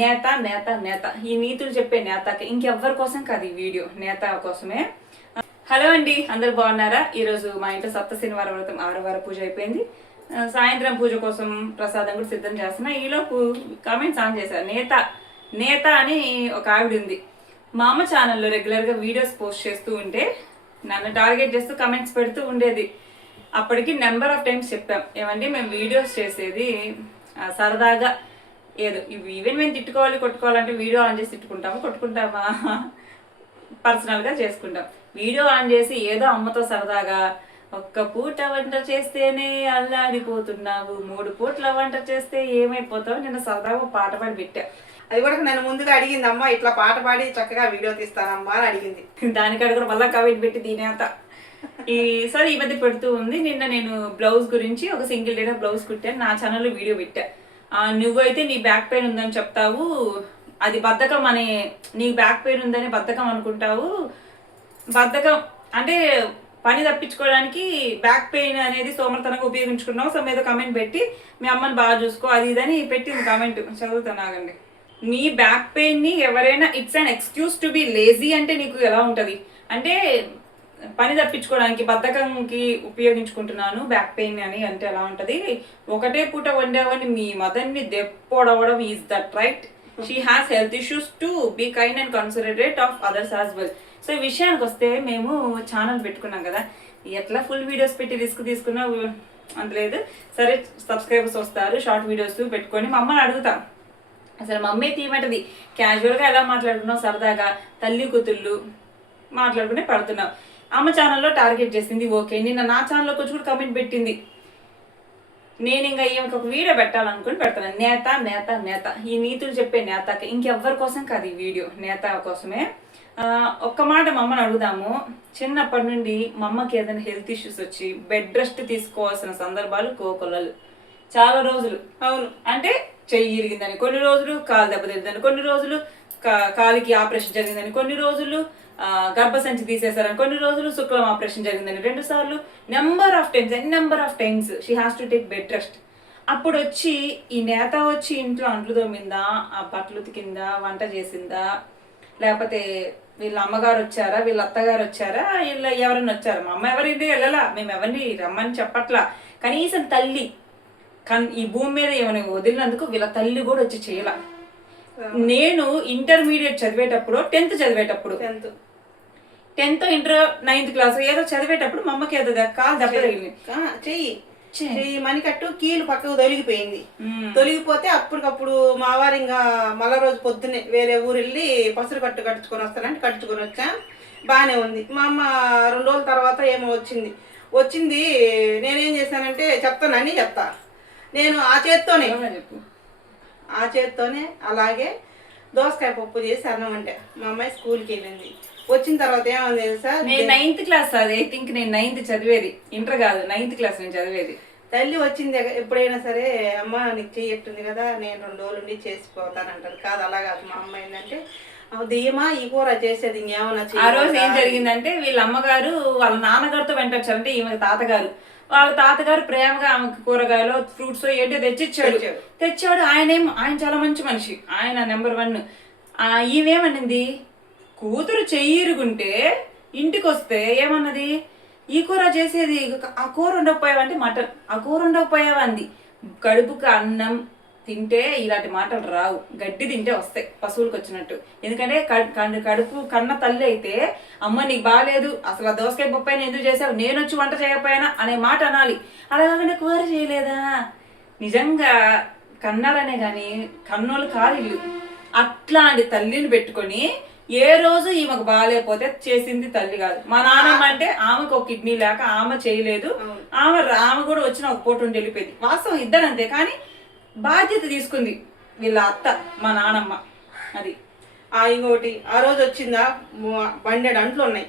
నేత నేత నేత ఈ నీతులు చెప్పే నేతకి ఇంకెవ్వరి కోసం కాదు ఈ వీడియో, నేత కోసమే. హలో అండి, అందరు బాగున్నారా? ఈరోజు మా ఇంట్లో సప్త శనివారం వ్రతం 6వ వార పూజ అయిపోయింది. సాయంత్రం పూజ కోసం ప్రసాదం కూడా సిద్ధం చేస్తున్నా. ఈలోపు కామెంట్స్ ఆన్ చేశారు. నేత నేత అని ఒక ఆవిడ ఉంది. మా అమ్మ ఛానల్లో రెగ్యులర్గా వీడియోస్ పోస్ట్ చేస్తూ ఉంటే నన్ను టార్గెట్ చేస్తూ కమెంట్స్ పెడుతూ ఉండేది. అప్పటికి నెంబర్ ఆఫ్ టైమ్స్ చెప్పాం, ఏమండి మేము వీడియోస్ చేసేది సరదాగా, ఏదో ఈవెన్ మేము తిట్టుకోవాలి కొట్టుకోవాలంటే వీడియో ఆన్ చేసి కొట్టుకుంటామా పర్సనల్గా చేసుకుంటాం. వీడియో ఆన్ చేసి ఏదో అమ్మతో సరదాగా ఒక్క పూట వంట చేస్తేనే అల్లాడిపోతున్నావు, 3 పూట్ల వంట చేస్తే ఏమైపోతావు, నిన్న సరదాగా పాట పాడి పెట్టా. అది కూడా నన్ను ముందుగా అడిగింది, అమ్మ ఇట్లా పాట పాడి చక్కగా వీడియో తీస్తానమ్మా అని అడిగింది. దానికాడ కూడా మళ్ళా కమెంట్ పెట్టి దీనేత సరే ఈ మధ్య పెడుతూ ఉంది. నిన్న నేను బ్లౌజ్ గురించి ఒక సింగిల్ డేటా బ్లౌజ్ కుట్టాను, నా ఛానల్లో వీడియో పెట్టా. నువ్వైతే నీ బ్యాక్ పెయిన్ ఉందని చెప్తావు, అది బద్ధకం అనే, నీ బ్యాక్ పెయిన్ ఉందని బద్ధకం అనుకుంటావు, బద్ధకం అంటే పని తప్పించుకోవడానికి బ్యాక్ పెయిన్ అనేది సోమర్తనంగా ఉపయోగించుకున్నావు. సో మీద కమెంట్ పెట్టి మీ అమ్మని బాగా చూసుకో అది ఇదని పెట్టింది కామెంట్. చదువుతాను ఆగండి. నీ బ్యాక్ పెయిన్ ని ఎవరైనా it's an excuse to be lazy అంటే నీకు ఎలా ఉంటది అంటే పని తప్పించుకోవడానికి బద్ధకంకి ఉపయోగించుకుంటున్నాను బ్యాక్ పెయిన్ అని అంటే ఎలా ఉంటది. ఒకటే పూట వండావని మీ మదర్ని దెప్పొడవడం is that right? She has health issues to be kind and considerate of others as well. So ఈ విషయానికి వస్తే మేము ఛానల్ పెట్టుకున్నాం కదా, ఎట్లా ఫుల్ వీడియోస్ పెట్టి రిస్క్ తీసుకున్నా అంత లేదు. సరే సబ్స్క్రైబర్స్ వస్తారు, షార్ట్ వీడియోస్ పెట్టుకొని మా అమ్మని అడుగుతాం. అసలు మా అమ్మే తీయమంటది, క్యాజువల్గా ఎలా మాట్లాడుకున్నావు సరదాగా తల్లి కూతుళ్ళు మాట్లాడుకునే పడుతున్నాం. అమ్మ ఛానల్లో టార్గెట్ చేసింది, ఓకే. నిన్న నా ఛానల్లోకి వచ్చి కూడా కమెంట్ పెట్టింది. నేను ఇంకా ఈమెకు ఒక వీడియో పెట్టాలనుకుని పెడతాను. నేత నేత నేత ఈ నీతులు చెప్పే నేతకి ఇంకెవ్వరి కోసం కాదు ఈ వీడియో, నేత కోసమే. ఒక్క మాట మా అమ్మని అడుగుదాము. చిన్నప్పటి నుండి మా అమ్మకి ఏదైనా హెల్త్ ఇష్యూస్ వచ్చి బెడ్ రెస్ట్ తీసుకోవాల్సిన సందర్భాలు కోకొల్లలు చాలా రోజులు. అవును, అంటే చెయ్యి ఇరిగిందని కొన్ని రోజులు, కాలు దెబ్బతిందని కొన్ని రోజులు, కాలికి ఆపరేషన్ జరిగిందని కొన్ని రోజులు, గర్భసంచి తీసేశారని కొన్ని రోజులు, శుక్లం ఆపరేషన్ జరిగిందని 2 సార్లు, number of times she has to take bed rest. అప్పుడు వచ్చి ఈ నేత వచ్చి ఇంట్లో అంట్లు తోమిందా, ఆ బట్టలు ఉతికిందా, వంట చేసిందా, లేకపోతే వీళ్ళ అమ్మగారు వచ్చారా, వీళ్ళ అత్తగారు వచ్చారా, వీళ్ళ ఎవరైనా వచ్చారా, మా అమ్మ ఎవరింటి వెళ్ళలా, మేము ఎవరిని రమ్మని చెప్పట్లా, కనీసం తల్లి ఈ భూమి మీద ఏమైనా వదిలినందుకు వీళ్ళ తల్లి కూడా వచ్చి చేయాల. నేను ఇంటర్మీడియట్ చదివేటప్పుడు 10th చదివేటప్పుడు 10th ఇంటర్ 9th క్లాస్ ఏదో చదివేటప్పుడు మా అమ్మకి ఏదో కాలు దెబ్బ తగిలింది, చెయ్యి మణికట్టు కీలు పక్కకు తొలగిపోయింది. తొలగిపోతే అప్పటికప్పుడు మా వారు ఇంకా మళ్ళా రోజు పొద్దున్నే వేరే ఊరు వెళ్ళి పసురు కట్టుకొని వస్తానంటే కట్టుకొని వచ్చా, బాగానే ఉంది. మా అమ్మ 2 రోజుల తర్వాత ఏమో వచ్చింది. నేనేం చేశానంటే చెప్తానని చెప్తా, నేను ఆ చేత్తోనే అలాగే దోసకాయ పప్పు చేసి అన్నం అంటే మా అమ్మాయి స్కూల్కి వెళ్ళింది. వచ్చిన తర్వాత ఏమని తెలుసా, నేను 9th క్లాస్, అది ఐ థింక్ నేను 9th చదివేది, ఇంటర్ కాదు 9th క్లాస్ నేను చదివేది. తల్లి వచ్చింది ఎప్పుడైనా సరే, అమ్మ నీకు చెయ్యట్టుంది కదా నేను 2 రోజులు ఉండి చేసిపోతానంటారు. కాదు అలా కాదు, మా అమ్మ ఏంటంటే ధీమా ఈ కూర చేసేది ఇంకేమన్నా. ఆ రోజు ఏం జరిగిందంటే వీళ్ళ అమ్మగారు వాళ్ళ నాన్నగారితో వెంట వచ్చారంటే ఈమె తాతగారు, వాళ్ళ తాతగారు ప్రేమగా ఆమెకు కూరగాయలు ఫ్రూట్స్ ఏంటో తెచ్చాడు. ఆయన చాలా మంచి మనిషి, ఆయన నెంబర్ 1. ఈమెమనింది, కూతురు చెయ్యిరుగుంటే ఇంటికి వస్తే ఏమన్నది, ఈ కూర చేసేది, ఆ కూర ఉండకపోయావంటే మటన్, ఆ కూర ఉండకపోయావా అంది. కడుపుకి అన్నం తింటే ఇలాంటి మాటలు రావు, గడ్డి తింటే వస్తాయి పశువులకు వచ్చినట్టు. ఎందుకంటే కడుపు కన్న తల్లి అయితే అమ్మ నీకు బాగాలేదు, అసలు ఆ దోసకాయ పప్పు ఎందుకు చేసావు, నేను వచ్చి వంట చేయకపోయినా అనే మాట అనాలి. అలా కాకుండా కూర చేయలేదా, నిజంగా కన్నారనే కానీ కన్నోళ్ళు కాదు. అట్లాంటి తల్లిని పెట్టుకొని ఏ రోజు ఈమెకు బాగాలేకపోతే చేసింది తల్లి కాదు. మా నాన్నమ్మ అంటే ఆమెకు ఒక కిడ్నీ లేక ఆమె చేయలేదు, ఆమె కూడా వచ్చిన ఒక పూట ఉండి వెళ్ళిపోయింది. వాస్తవం ఇద్దరంతే, కానీ బాధ్యత తీసుకుంది వీళ్ళ అత్త మా నానమ్మ. అది ఇంకోటి ఆ రోజు వచ్చిందా, 12 అంట్లు ఉన్నాయి,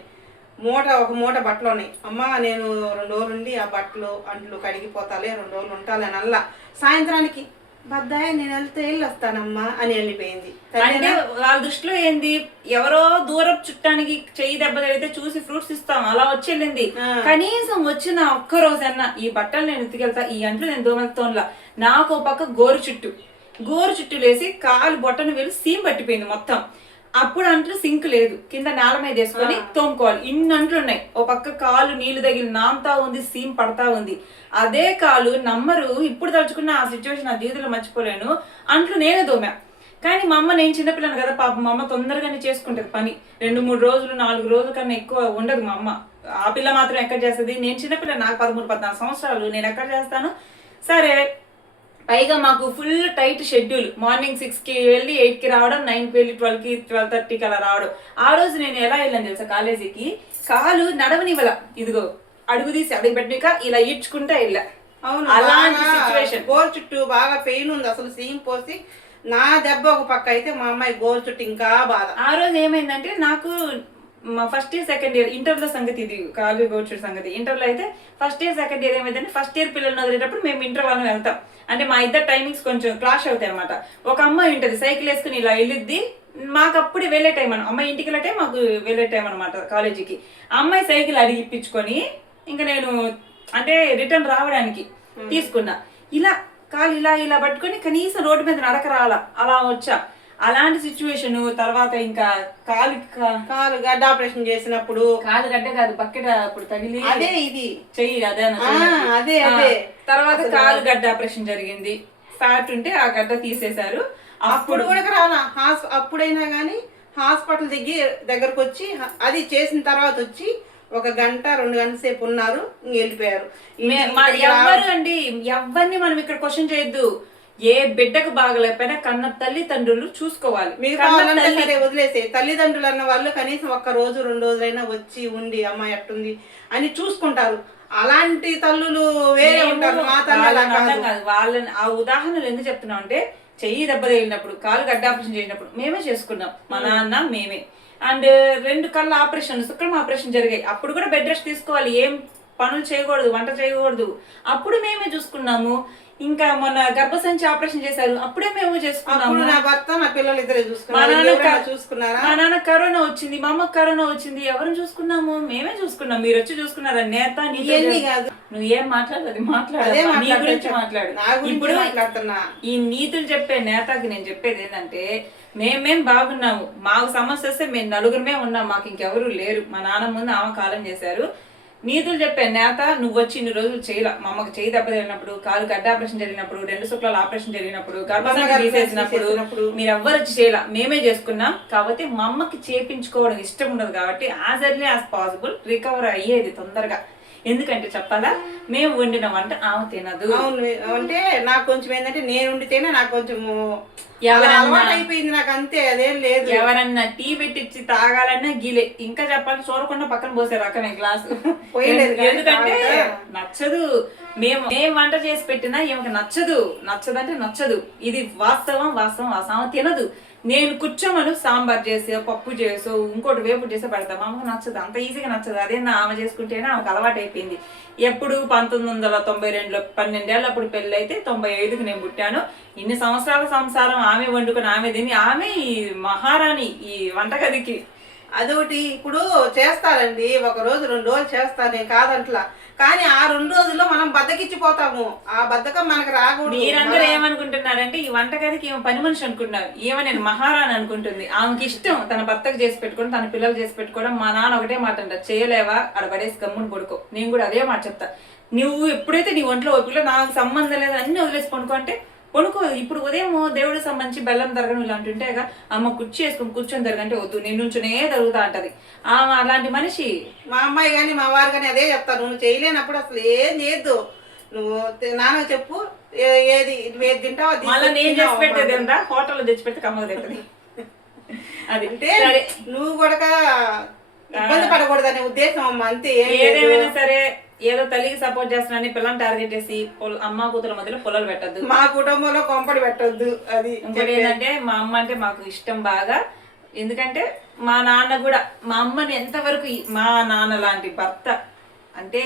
ఒక మూట బట్టలు ఉన్నాయి. అమ్మ నేను 2 రోజులు ఉండి ఆ బట్టలు అంట్లు కడిగిపోతాలే, 2 రోజులు ఉంటాలే అని అల్లా. సాయంత్రానికి బద్దాయ నేను వెళ్ళి వస్తానమ్మా అని వెళ్ళిపోయింది. అంటే వాళ్ళ దృష్టిలో ఏంది, ఎవరో దూరపు చుట్టానికి చెయ్యి దెబ్బ తగిలితే చూసి ఫ్రూట్స్ ఇస్తాం అలా వచ్చి వెళ్ళింది. కనీసం వచ్చిన ఒక్క రోజన్నా ఈ బట్టలు నేను ఉతికెళ్తా, ఈ అంట్లు నేను దోమలతోలా, నాకు పక్క గోరు చుట్టు గోరు చుట్టూలేసి కాలు బొట్టను వేలు సీమ్ పట్టిపోయింది మొత్తం. అప్పుడు అంట్లు సింక్ లేదు, కింద నేల మీద వేసుకొని తోముకోవాలి. ఇన్ని అంట్లు ఉన్నాయి. ఓ పక్క కాలు నీళ్లు తగిలి నాంతా ఉంది, సీమ్ పడతా ఉంది. అదే కాలు నమ్మరు, ఇప్పుడు తలుచుకున్న ఆ సిచ్యువేషన్ నా జీవితంలో మర్చిపోలేను. అంట్లు నేనే తోమా. కానీ మా అమ్మ, నేను చిన్నపిల్లను కదా పాపం, మా అమ్మ తొందరగానే చేసుకుంటది పని. 2-3 రోజులు 4 రోజుల కన్నా ఎక్కువ ఉండదు మా అమ్మ. ఆ పిల్ల మాత్రం ఎక్కడ చేస్తుంది? నేను చిన్నపిల్ల, నాకు 13-14 సంవత్సరాలు, నేను ఎక్కడ చేస్తాను? సరే, పైగా మాకు ఫుల్ టైట్ షెడ్యూల్. మార్నింగ్ 6కి వెళ్ళి 8కి రావడం, 9కి వెళ్ళి 12కి 12:30కి అలా రావడం. ఆ రోజు నేను ఎలా వెళ్ళాను తెలుసా కాలేజీకి? కాలు నడవనివ్వల, ఇదిగో అడుగు తీసి అడుగు పెట్టిక ఇలా ఈడ్చుకుంటా వెళ్ళా. అవును, అలాంటి సిచ్యువేషన్. గోరు చుట్టూ బాగా పెయిన్ ఉంది అసలు. సీమ్ పోసి నా దెబ్బ ఒక పక్క అయితే, మా అమ్మాయి గోరు చుట్టూ ఇంకా బాధ. ఆ రోజు ఏమైందంటే, నాకు ఫస్ట్ ఇయర్ సెకండ్ ఇయర్, ఇంటర్లో సంగతి ఇది, కాలు గోర్చుడు సంగతి. ఇంటర్లో అయితే ఫస్ట్ ఇయర్ సెకండ్ ఇయర్ ఏమైందంటే, ఫస్ట్ ఇయర్ పిల్లలు వదిలేటప్పుడు మేము ఇంటర్ వాళ్ళని వెళ్తాం. అంటే మా ఇద్దరు టైమింగ్స్ కొంచెం క్లాష్ అవుతాయి అనమాట. ఒక అమ్మాయి ఉంటుంది సైకిల్ వేసుకుని ఇలా వెళ్ళిద్ది, మాకు అప్పుడే వెళ్ళే టైం అమ్మాయి ఇంటికి వెళ్ళే టైం, మాకు వెళ్ళే టైం అనమాట కాలేజీకి. ఆ అమ్మాయి సైకిల్ అడిగి ఇప్పించుకొని ఇంకా నేను అంటే రిటర్న్ రావడానికి తీసుకున్నా. ఇలా కాలు ఇలా ఇలా పట్టుకొని కనీసం రోడ్డు మీద నడక రావాలా, అలా వచ్చా. అలాంటి సిచ్యువేషన్. తర్వాత ఇంకా కాలు గడ్డ ఆపరేషన్ చేసినప్పుడు, కాలు గడ్డ కాదు బకెట్ అప్పుడు తగిలి అదే ఇది చెయ్యి అదే అదే అదే. తర్వాత కాలు గడ్డ ఆపరేషన్ జరిగింది. ఫ్యాట్ ఉంటే ఆ గడ్డ తీసేశారు. అప్పుడు కూడా రానా అప్పుడైనా గానీ హాస్పిటల్ దగ్గరకు వచ్చి, అది చేసిన తర్వాత వచ్చి 1 గంట 2 గంటల సేపు ఉన్నారు, వెళ్ళిపోయారు. ఎవ్వరు అండి, ఎవరిని మనం ఇక్కడ క్వశ్చన్ చేయొద్దు. ఏ బిడ్డకు బాగలేకపోయినా కన్న తల్లిదండ్రులు చూసుకోవాలి. సరే వదిలేసే, తల్లిదండ్రులు అన్న వాళ్ళు కనీసం 1 రోజు 2 రోజులైనా వచ్చి ఉండి అమ్మాయి ఎట్టుంది అని చూసుకుంటారు. అలాంటి తల్లులు వేరే ఉంటారు. మా తల్లి కాదు. వాళ్ళని ఆ ఉదాహరణలు ఎందుకు చెప్తున్నాం అంటే, చెయ్యి దెబ్బ తగిలినప్పుడు, కాలు గడ్డ ఆపరేషన్ చేసినప్పుడు మేమే చేసుకున్నాం, మా నాన్న మేమే. అండ్ 2 కళ్ళ ఆపరేషన్, శుక్రం ఆపరేషన్ జరిగాయి. అప్పుడు కూడా బెడ్ రెస్ట్ తీసుకోవాలి, ఏం పనులు చేయకూడదు, వంట చేయకూడదు. అప్పుడు మేమే చూసుకున్నాము. ఇంకా మొన్న గర్భసంచి ఆపరేషన్ చేశారు, అప్పుడే మేము చేసుకున్నాము. నా భర్త నా పిల్లలు ఇద్దరే చూసుకున్నారా. మా నాన్న కరోనా వచ్చింది, మా అమ్మకి కరోనా వచ్చింది, ఎవరిని చూసుకున్నాము? మేమే చూసుకున్నాం. మీరు వచ్చి చూసుకున్నారా? నేత కాదు, నువ్వు ఏం మాట్లాడదు, నీ గురించి మాట్లాడు. ఇప్పుడు ఈ నీతులు చెప్పే నేతకి నేను చెప్పేది ఏంటంటే, మేమేం బాగున్నాము, మాకు సమస్య వస్తే మేము నలుగురమే ఉన్నాం, మాకు ఇంకెవరు లేరు. మా నాన్న ముందు ఆమె కాలం చేశారు. నీతులు చెప్పే నేత నువ్వు వచ్చి ఇన్ని రోజులు చేయలే. మా అమ్మకి చేయి దెబ్బ తగిలినప్పుడు, కాలు గడ్డ ఆపరేషన్ జరిగినప్పుడు, 2 శుక్లాల ఆపరేషన్ జరిగినప్పుడు, గర్భసంచి తీసేసినప్పుడు మీరు ఎవ్వరు వచ్చి చేయలే, మేమే చేసుకున్నాం. కాబట్టి మా అమ్మకి చేపించుకోవడం ఇష్టం ఉండదు కాబట్టి as early as possible recover అయ్యేది తొందరగా. ఎందుకంటే చెప్పాలా, మేము వండిన వంట ఆమె తినదు. అవును, అంటే నాకు కొంచెం ఏంటంటే నేను వండితేనే నాకు కొంచెం అయిపోయింది, నాకు అంతే, అదేం లేదు. ఎవరన్నా టీ పెట్టించి తాగాలన్నా గీలే. ఇంకా చెప్పాలి, చూడకుండా పక్కన పోసే రకమే గ్లాసు. ఎందుకంటే నచ్చదు. మేము వంట చేసి పెట్టినా ఈమెకి నచ్చదంటే నచ్చదు. ఇది వాస్తవం. ఆమె తినదు. నేను కూర్చోమను సాంబార్ చేసో, పప్పు చేసో, ఇంకోటి వేపుడు చేసో పెడతాం. ఆమెకు నచ్చదు, అంత ఈజీగా నచ్చదు. అదే ఆమె చేసుకుంటేనే ఆమెకు అలవాటు అయిపోయింది. ఎప్పుడు 1992లో 12 ఏళ్ళు అప్పుడు పెళ్ళి అయితే 95కి నేను పుట్టాను. ఇన్ని సంవత్సరాల సంసారం ఆమె వండుకొని ఆమె తిని, ఆమె ఈ మహారాణి ఈ వంటగదికి. అదొకటి ఇప్పుడు చేస్తారండి, 1 రోజు 2 రోజులు చేస్తారు, నేను కాదంట్లా. కానీ ఆ 2 రోజుల్లో మనం బద్దకిచ్చిపోతాము. ఆ బద్దకం మనకు రాకూడదు. మీరందరూ ఏమనుకుంటున్నారంటే, ఈ వంటగదికి ఈమె పని మనిషి అనుకుంటున్నారు. ఏమో నేను మహారాణి అనుకుంటుంది. ఆమెకి ఇష్టం తన భర్తకు చేసి పెట్టుకోవడం, తన పిల్లలు చేసి పెట్టుకోవడం. మా నాన్న ఒకటే మాట అంట, చేయలేవా అక్కడ పడేసి గమ్ముని పడుకో. నేను కూడా అదే మాట చెప్తా. నువ్వు ఎప్పుడైతే నీ ఒంట్లో ఒప్పులో నాకు సంబంధం లేదు అన్ని వదిలేసి పడుకో అంటే పడుకోదు. ఇప్పుడు ఉదయం దేవుడికి సంబంధించి బెల్లం తరగడం ఇలాంటి ఉంటాయిగా, అమ్మ కుర్చీ వేసుకుని కూర్చొని తరగంటే వద్దు, నేను నుంచునే తరుగుతా అంటది. ఆమె అలాంటి మనిషి. మా అమ్మాయి కానీ మా వారు కానీ అదే చెప్తారు, నువ్వు చేయలేనప్పుడు అసలు ఏం చేయొద్దు, నువ్వు నాన్న చెప్పు ఏది తింటావా. మళ్ళీ నేను చేసి పెట్టేది ఏంటా, హోటల్లో తెచ్చి పెడితే కమ్మగా తింటది. అది అంటే నువ్వు కూడా ఇబ్బంది పడకూడదు అనే ఉద్దేశం అమ్మ, అంతే. ఏదేమైనా సరే ఏదో తల్లికి సపోర్ట్ చేస్తున్నాని పిల్లల్ని టార్గెట్ చేసి అమ్మ కూతుల మధ్యలో పొలాలు పెట్టద్దు. మా కుటుంబంలో కొంపడి పెట్టద్దు. అది ఇంకోటి ఏంటంటే, మా అమ్మ అంటే మాకు ఇష్టం బాగా. ఎందుకంటే మా నాన్న కూడా మా అమ్మని ఎంతవరకు, మా నాన్న లాంటి భర్త అంటే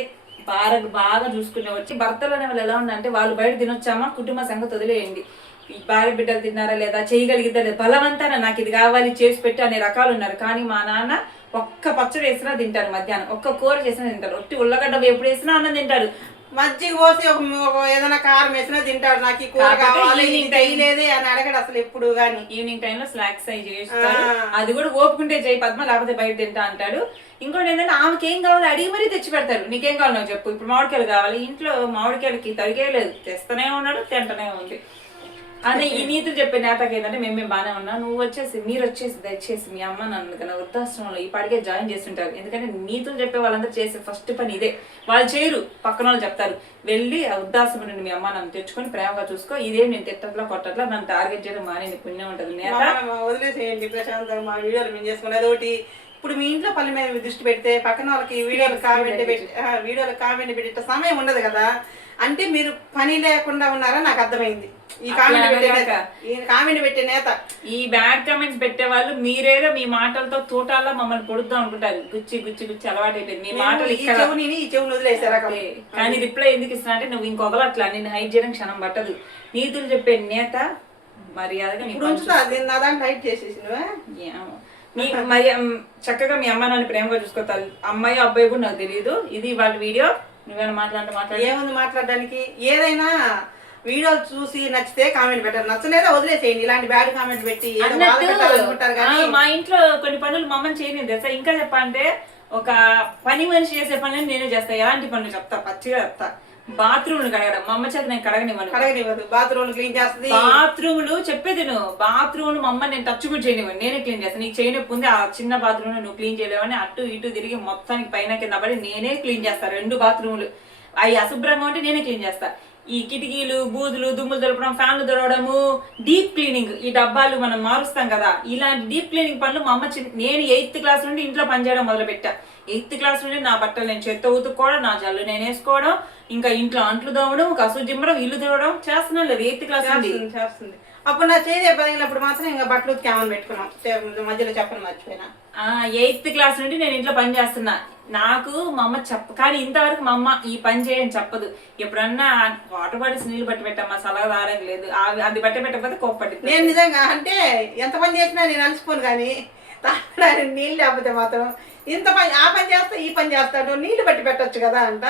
బాగా చూసుకునే వచ్చి. భర్తలు అనే వాళ్ళు ఎలా ఉండంటే, వాళ్ళు బయట తినొచ్చామా, కుటుంబ సంగతి వదిలేయండి, భార్య బిడ్డలు తిన్నారా లేదా, చేయగలిగిద్దా లేదా, బలవంతాన నాకు ఇది కావాలి చేసి పెట్టి అనే రకాలు ఉన్నారు. కానీ మా నాన్న ఒక్క పచ్చడి వేసినా తింటారు, మధ్యాహ్నం ఒక్క కూర చేసినా తింటారు, ఒట్టి ఉల్లగడ్డ ఎప్పుడు వేసినా అన్నం తింటారు. మజ్జిగ పోసి ఏదైనా కారం వేసినా తింటాడు. నాకు ఈ కూర కావాలి లేదే అని అడగడు అసలు ఎప్పుడు గాని. ఈవినింగ్ టైంలో స్నాక్స్ అవి చేస్తాడు, అది కూడా ఓపుకుంటే చేయి పద్మ, లేకపోతే బయట తింటా అంటాడు. ఇంకోటి ఏంటంటే ఆమెకి ఏం కావాలో అడిగి మరీ తెచ్చి పెడతాడు. నీకేం కావాలి నాకు చెప్పు, ఇప్పుడు మామిడికాయలు కావాలి, ఇంట్లో మామిడికాయలకి తరిగేయలేదు, తెస్తూనే ఉన్నాడు, తింటనే ఉంది. అదే ఈ నీతులు చెప్పే నేతకి ఏంటంటే మేము బాగానే ఉన్నా, మీరు వచ్చేసి దయచేసి మీ అమ్మ నన్ను కన్నా వృద్ధాశ్రమంలో ఈ పాటికే జాయిన్ చేస్తుంటారు. ఎందుకంటే నీతులు చెప్పే వాళ్ళందరూ చేసే ఫస్ట్ పని ఇదే. వాళ్ళు చేయరు, పక్కన వాళ్ళు చెప్తారు, వెళ్ళి ఆ వృద్ధాశ్రమం నుండి మీ అమ్మ నన్ను తెచ్చుకొని ప్రేమగా చూసుకో, ఇదేం నేను తిట్టట్లా కొట్టట్లా, నన్ను టార్గెట్ చేయడం మానే పుణ్యం ఉంటుంది. నేత వదిలేసేయండి ప్రశాంతంగా, మా వీడియోలు మేము చేసుకుని అదొకటి. ఇప్పుడు మీ ఇంట్లో పని మీద దృష్టి పెడితే పక్కన వాళ్ళకి వీడియోలు కామెంట్ పెట్టే సమయం ఉండదు కదా. అంటే మీరు పని లేకుండా ఉన్నారా నాకు అర్థమైంది. ఈ కామెంట్ పెట్టే నేత, ఈ బ్యాడ్ కామెంట్స్ పెట్టే వాళ్ళు మీరేదో మీ మాటలతో తోటాల్లో మమ్మల్ని పొడుద్దాం అనుకుంటారు. గుచ్చి గుచ్చి గుచ్చి అలవాటు అయిపోయింది మీ మాటలు. ఈ చెవుని వదిలేసారా? కానీ రిప్లై ఎందుకు ఇస్తున్నా అంటే నువ్వు ఇంకొకరు అట్లా నిన్ను హైట్ చేయడం క్షణం పట్టదు. నీతులు చెప్పే నేత మర్యాదగా నా దాంట్లో హైట్ చేసేసి మరి చక్కగా మీ అమ్మ నన్ను ప్రేమగా చూసుకోవాలి. అమ్మాయి అబ్బాయి కూడా నాకు తెలియదు. ఇది వాళ్ళ వీడియో. నువ్వేనా మాట్లాడే ఏముంది మాట్లాడడానికి? ఏదైనా వీడియోలు చూసి నచ్చితే కామెంట్ పెట్టారు, నచ్చలేదా వదిలేసేయండి. ఇలాంటి బ్యాడ్ కామెంట్ పెట్టి మా ఇంట్లో కొన్ని పనులు మా అమ్మని చేయలేదు తెలుసా. ఇంకా చెప్పాలంటే ఒక పని మనిషి చేసే పనులు నేనే చేస్తా. ఎలాంటి పనులు చెప్తా, పచ్చిగా చెప్తా. బాత్రూమ్లు కడగడం మా అమ్మ చేత నేను కడగనివ్వదు. బాత్రూమ్లు క్లీన్ చేస్తుంది. బాత్రూమ్లు చెప్పేది నువ్వు, బాత్రూమ్లు మా అమ్మ నేను టచ్ కూడా చేయనివ్వండి, నేనే క్లీన్ చేస్తాను. నీకు చేయనొప్పి ఉంది, ఆ చిన్న బాత్రూమ్ నువ్వు క్లీన్ చేయలేవని అటు ఇటు తిరిగి మొత్తానికి పైన కింద పడి నేనే క్లీన్ చేస్తాను. 2 బాత్రూమ్లు అవి అశుభ్రంగా ఉంటే నేనే క్లీన్ చేస్తా. ఈ కిటికీలు, బూజులు, దుమ్ములు దొరకడం, ఫ్యాన్లు దొరకడము, డీప్ క్లీనింగ్, ఈ డబ్బాలు మనం మారుస్తాం కదా, ఇలాంటి డీప్ క్లీనింగ్ పనులు మా అమ్మ నేను 8th క్లాస్ నుండి ఇంట్లో పనిచేయడం మొదలు పెట్టా. 8th క్లాస్ నుండి నా బట్టలు నేను చేత్తో ఉతుక్కోవడం, నా జల్లు నేను వేసుకోవడం, ఇంకా ఇంట్లో అంట్లు దోవడం, కసు జిమ్మడం, ఇల్లు దోవడం చేస్తున్నాను లేదు 8th క్లాస్ నుండి చేస్తుంది. అప్పుడు నా చేతి పదిగినప్పుడు మాత్రం ఇంకా బట్టలు ఉతికేమని పెట్టుకున్నాం. మధ్యలో చెప్పను మర్చిపోయినా. 8th క్లాస్ నుండి నేను ఇంట్లో పని చేస్తున్నా. నాకు మా అమ్మ కానీ ఇంతవరకు మా అమ్మ ఈ పని చేయని చెప్పదు. ఎప్పుడన్నా వాటర్ బాటిల్స్ నీళ్ళు బట్టి పెట్టమ్మా సలహా తాగడం లేదు, అది బట్టి పెట్టకపోతే కోప్పట్టి. నేను నిజంగా అంటే ఎంత పని చేసినా నేను అలసిపోను, కానీ తాగడానికి నీళ్ళు లేకపోతే మాత్రం ఇంత పని ఆ పని చేస్తా ఈ పని చేస్తాడు, నీళ్లు బట్టి పెట్టొచ్చు కదా అంట.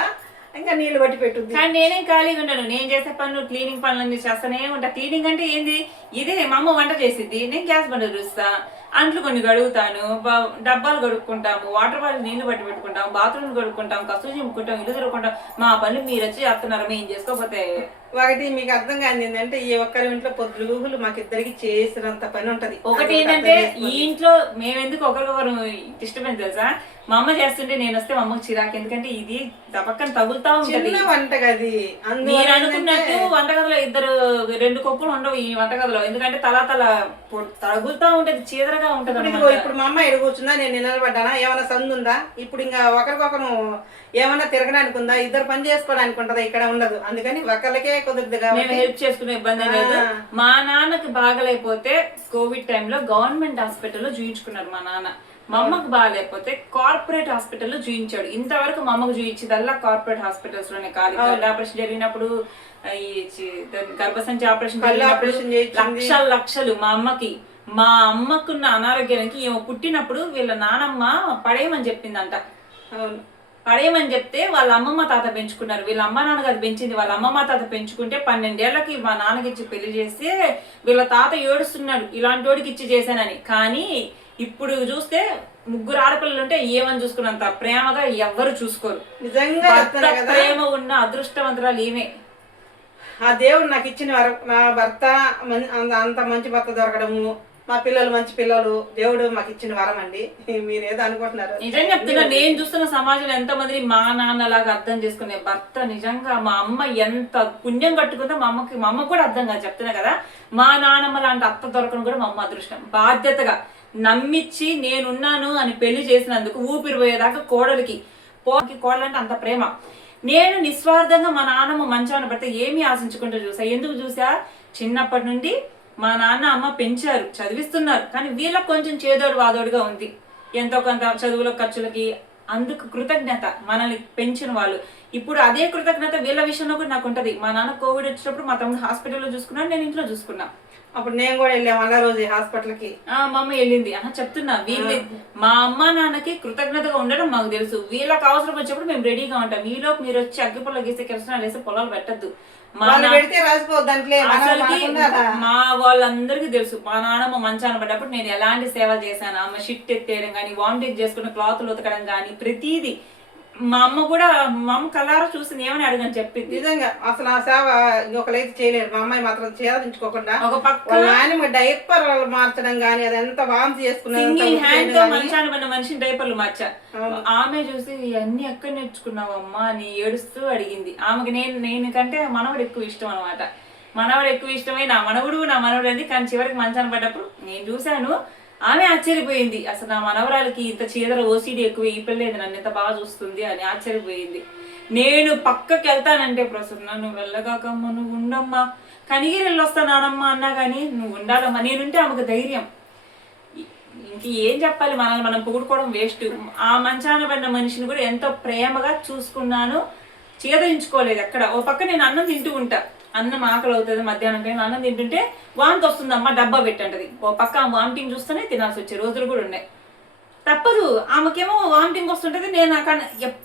ఇంకా నీళ్లు బట్టి పెట్టుద్ది. కానీ నేనేం ఖాళీగా ఉండను, నేను చేసే పనులు క్లీనింగ్ పనులన్నీ చేస్తానే ఉంటా. క్లీనింగ్ అంటే ఏంది, ఇదే మా అమ్మ వంట చేసిద్ది, నేను గ్యాస్ బండ చూస్తా, అంట్లు కొన్ని గడుగుతాను, డబ్బాలు గడుక్కుంటాము, వాటర్ బాటిల్ నీళ్లు బట్టి పెట్టుకుంటాం, బాత్రూమ్ గడుక్కుంటాం, కసులు చింపుకుంటాం, ఇల్లు తిరుగుకుంటాం. మా పనులు మీరు వచ్చి చేస్తున్నారు, మేము చేసుకోకపోతే. ఒకటి మీకు అర్థం కాదు ఏంటంటే ఈ ఒక్కరి ఇంట్లో పొద్దుగులు మాకు ఇద్దరికి చేసినంత పని ఉంటది. ఒకటి ఏంటంటే ఈ ఇంట్లో మేమెందుకు ఒకరికొకరు డిస్టర్బెన్స్ తెలుసా, మా అమ్మ చేస్తుంటే నేను వస్తే మా అమ్మకి చిరాకు. ఎందుకంటే ఇది పక్కన తగులుతా ఉంటది వంటగది. మీరు అనుకున్నట్టు వంటగదిలో 2 కొప్పులు ఉండవు ఈ వంటగదిలో. ఎందుకంటే తల తగులుతా ఉంటది, చీదరగా ఉంటది. ఇప్పుడు మా అమ్మ ఎడు కూర్చుందా, నేను నిలబడ్డానా, ఏమైనా సందు ఉందా, ఇప్పుడు ఇంకా ఒకరికొకరు ఏమన్నా తిరగడానికి ఉందా, ఇద్దరు పని చేసుకోవడానికి ఉంటదా, ఇక్కడ ఉండదు. అందుకని ఒకళ్ళకే కుదరదు మేము హెల్ప్ చేసుకునే ఇబ్బంది లేదు. మా నాన్నకి బాగలేకపోతే కోవిడ్ టైంలో గవర్నమెంట్ హాస్పిటల్లో చూయించుకున్నారు మా నాన్న. మా అమ్మకు బాగాలేకపోతే కార్పొరేట్ హాస్పిటల్లో చూయించాడు. ఇంతవరకు మా అమ్మకు చూయించేదల్లా కార్పొరేట్ హాస్పిటల్స్ లోనే. ఆపరేషన్ జరిగినప్పుడు, ఈ గర్భసంచి ఆపరేషన్ లక్షలు మా అమ్మకి. మా అమ్మకున్న అనారోగ్యానికి ఏమో పుట్టినప్పుడు వీళ్ళ నానమ్మ పడేయమని చెప్పిందంట. పడేయమని చెప్తే వాళ్ళ అమ్మమ్మ తాత పెంచుకున్నారు. వీళ్ళ అమ్మ నాన్నగారు పెంచింది, వాళ్ళ అమ్మమ్మ తాత పెంచుకుంటే 12 ఏళ్లకి మా నాన్నకిచ్చి పెళ్లి చేస్తే వీళ్ళ తాత ఏడుస్తున్నాడు, ఇలాంటి వాడికి ఇచ్చి చేశానని. కానీ ఇప్పుడు చూస్తే 3 ఆడపిల్లలు ఉంటే ఏమని చూసుకున్నంత ప్రేమగా ఎవ్వరు చూసుకోరు. నిజంగా ప్రేమ ఉన్న అదృష్టవంతురాలు ఈమె. ఆ దేవుడు నాకు ఇచ్చిన నా భర్త అంత మంచి భర్త దొరకడము, మా పిల్లలు మంచి పిల్లలు, దేవుడు మాకు ఇచ్చిన వరం అండి. మీరేదో అనుకుంటున్నారు. నిజం చెప్తున్నా, నేను చూస్తున్న సమాజంలో ఎంతో మంది మా నాన్నలాగా అర్థం చేసుకునే భర్త. నిజంగా మా అమ్మ ఎంత పుణ్యం కట్టుకుందో మా అమ్మకు కూడా అర్థం కాదు. చెప్తున్నా కదా, మా నాన్నమ్మ లాంటి అత్త దొరకడం కూడా మా అమ్మ అదృష్టం. బాధ్యతగా నమ్మిచ్చి నేనున్నాను అని పెళ్లి చేసినందుకు ఊపిరి పోయేదాకా కోడలికి కోడలంటే అంత ప్రేమ. నేను నిస్వార్థంగా మా నాన్నమ్మ మంచాన పడితే ఏమీ ఆశించుకుంటూ చూసా. ఎందుకు చూసా, చిన్నప్పటి నుండి మా నాన్న అమ్మ పెంచారు, చదివిస్తున్నారు. కానీ వీళ్ళకి కొంచెం చేదోడు వాదోడుగా ఉంది, ఎంతో కొంత చదువుల ఖర్చులకి. అందుకు కృతజ్ఞత మనల్ని పెంచిన వాళ్ళు. ఇప్పుడు అదే కృతజ్ఞత వీళ్ళ విషయంలో కూడా నాకు ఉంటది. మా నాన్న కోవిడ్ వచ్చినప్పుడు మా తమ్ముడు హాస్పిటల్లో చూసుకున్నాను, నేను ఇంట్లో చూసుకున్నా. అప్పుడు నేను కూడా వెళ్ళాము అలా రోజు హాస్పిటల్కి. మా అమ్మ వెళ్ళింది. చెప్తున్నా, వీళ్ళు మా అమ్మ నాన్నకి కృతజ్ఞతగా ఉండడం మాకు తెలుసు. వీళ్ళకి అవసరం వచ్చినప్పుడు మేము రెడీగా ఉంటాం. ఈలోపు మీరు వచ్చి అగ్గిపుల్ల గీస్తే కిరసనాలు వేస్తే పొలాలు పెట్టద్దు. మా వాళ్ళందరికీ తెలుసు. మా నాన్నమ్మ మంచాన పడ్డప్పుడు నేను ఎలాంటి సేవలు చేశాను. ఆమె షిట్ ఎత్తేయడం కానీ, వామిటింగ్ చేసుకున్న క్లాతులు ఉతకడం కానీ, ప్రతిదీ మా అమ్మ కలారా చూసింది. ఏమని అడగని చెప్పింది. నిజంగా అసలు ఆ సేవ ఇంకొకరైతే చేయలేరు. మా అమ్మాయి మాత్రం చేయించుకోకుండా ఒక పక్క డైపర్ మార్చడం కానీ, అది ఎంత వాంతి చేసుకున్నా మంచాన పడిన మనిషిని డైపర్లు మార్చా. ఆమె చూసి అన్ని ఎక్కడ నేర్చుకున్నావమ్మా అని ఏడుస్తూ అడిగింది. ఆమెకి నేను కంటే మనవడు ఎక్కువ ఇష్టం అనమాట. మనవడు ఎక్కువ ఇష్టమై నా మనవడు అంది. కానీ చివరికి మంచాన పడ్డప్పుడు నేను చూశాను. ఆమె ఆశ్చర్యపోయింది. అసలు నా మనవరాలకి ఇంత చీదర ఓసిడి ఎక్కువ, ఈ పిల్లేదు నన్ను ఎంత బాగా చూస్తుంది అని ఆశ్చర్యపోయింది. నేను పక్కకి వెళ్తానంటే ప్రసన్న నువ్వు వెళ్ళగాకమ్మా, నువ్వు ఉండమ్మా, కనిగిరి వెళ్ళొస్తానమ్మా అన్నా కానీ నువ్వు ఉండాలమ్మా. నేనుంటే ఆమెకు ధైర్యం. ఇంక ఏం చెప్పాలి, మనల్ని మనం పొగుడుకోవడం వేస్ట్. ఆ మంచాన పడిన మనిషిని కూడా ఎంతో ప్రేమగా చూసుకున్నాను. చీదరించుకోలేదు ఎక్కడ. ఓ పక్క నేను అన్నం తింటూ ఉంటా, అన్నం ఆకలి అవుతుంది మధ్యాహ్నం టైం, అన్నం తింటుంటే వాంతి వస్తుందమ్మా డబ్బా పెట్టంటది. ఓ పక్క వామిటింగ్ చూస్తూనే తినాల్సి వచ్చే రోజులు కూడా ఉన్నాయి. తప్పదు. ఆమెకేమో వామిటింగ్ వస్తుంటది. నేను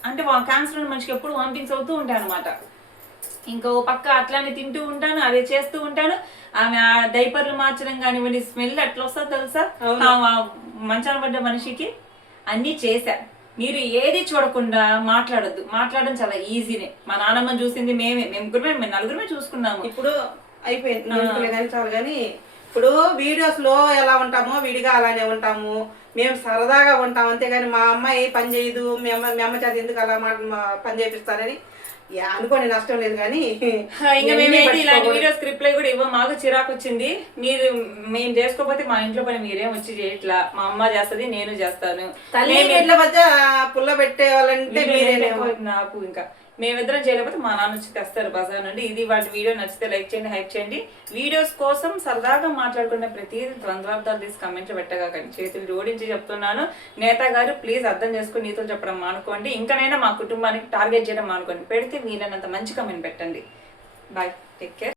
అంటే క్యాన్సర్ ఉన్న మనిషికి ఎప్పుడు వామిటింగ్స్ అవుతూ ఉంటాయి అనమాట. ఇంకో పక్క అట్లానే తింటూ ఉంటాను, అదే చేస్తూ ఉంటాను. ఆమె ఆ డైపర్లు మార్చడం కానివ్వండి, స్మెల్ ఎట్లా వస్తుందో తెలుసా మంచాన పడ్డ మనిషికి. అన్నీ చేశా. మీరు ఏది చూడకుండా మాట్లాడొద్దు. మాట్లాడడం చాలా ఈజీనే. మా నాన్నమ్మ చూసింది మేము నలుగురమే చూసుకున్నాము. ఇప్పుడు అయిపోయింది కానీ చాలు. కానీ ఇప్పుడు వీడియోస్ లో ఎలా ఉంటామో విడిగా అలానే ఉంటాము. మేము సరదాగా ఉంటాం అంతేగాని మా అమ్మాయి పని చేయదు, మీ అమ్మ చేత ఎందుకు అలా పని చేపిస్తారని అనుకోని నష్టం లేదు. కానీ ఇంకా మేమైతే ఇలాంటి వీడియో స్క్రిప్ట్ కూడా ఇవ్వ. మాకు చిరాకు వచ్చింది. మేము చేసుకోకపోతే మా ఇంట్లో పని మీరేం వచ్చి చేయట్లా. మా అమ్మ చేస్తుంది, నేను చేస్తాను. తల్లి మధ్య పుల్ల పెట్టే వాళ్ళంటే నాకు ఇంకా మేమిద్దరం చేయలేకపోతే మా నాన్న వచ్చి తెస్తారు బజార్ నుండి. ఇది వాటి వీడియో నచ్చితే లైక్ చేయండి, హైప్ చేయండి. వీడియోస్ కోసం సరదాగా మాట్లాడుకున్న ప్రతి ద్వంద్వార్థాలు తీసి కమెంట్లు పెట్టగా కానీ చేతులు జోడించి చెప్తున్నాను. నేతా గారు ప్లీజ్ అర్థం చేసుకుని నీతో చెప్పడం మానుకోండి. ఇంకనైనా మా కుటుంబానికి టార్గెట్ చేయడం మానుకోండి. పెడితే వీలైనంత మంచి కమెంట్ పెట్టండి. Bye, take care.